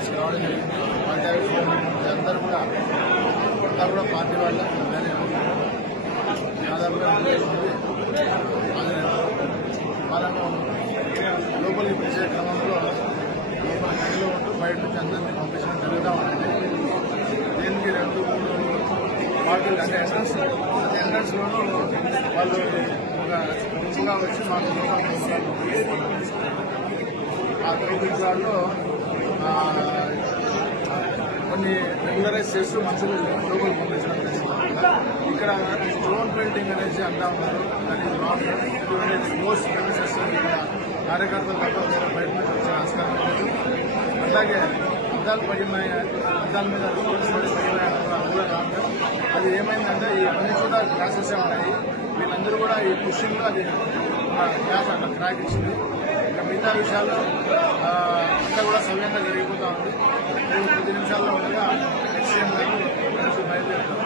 ఆఫీస్కి రావడం జరిగింది. పంచాయతీ అందరూ కూడా అంతా కూడా పార్టీ వాళ్ళు దాదాపుగా వాళ్ళను లోపలికి పిలిచే క్రమంలో లోపల గదిలో ఉంటూ బయట నుంచి అందరినీ పంపించడం జరుగుతూ ఉంటుంది. దీనికి 2-3 పార్టీలు అంటే ఎంట్రన్స్లోనూ వాళ్ళు ఒక గుంపుగా వచ్చి మాకు ఆ గ్రూపుల్లో కొన్ని రెగ్యులరైజ్ చేస్తూ మనుషులు లోపలికి పంపించడం జరిగింది. ఇక్కడ డ్రోన్ పెయింటింగ్ అనేసి అంటా ఉన్నారు. దాని మోస్ట్ ప్రెమిసెస్ ఇక్కడ కార్యకర్తలు తప్ప వేరే బయట నుంచి వచ్చే ఆస్కారం లేదు. అట్లాగే అద్దాలు పడినాయి, అద్దాల మీద పడినాయి అందులో రావడం. అది ఏమైందంటే ఈ అన్ని కూడా గ్లాసెస్ ఉన్నాయి. వీళ్ళందరూ కూడా ఈ పుషింగ్లో అది గ్లాస్ అట్లా క్రాక్ ఇచ్చింది. ఇంకా మిగతా విషయాలు అంతా కూడా సవ్యంగా జరిగిపోతూ ఉంది. 10 నిమిషాల్లో ఉండగా ఎక్స్చేంజ్ బయలుదేరుతాం.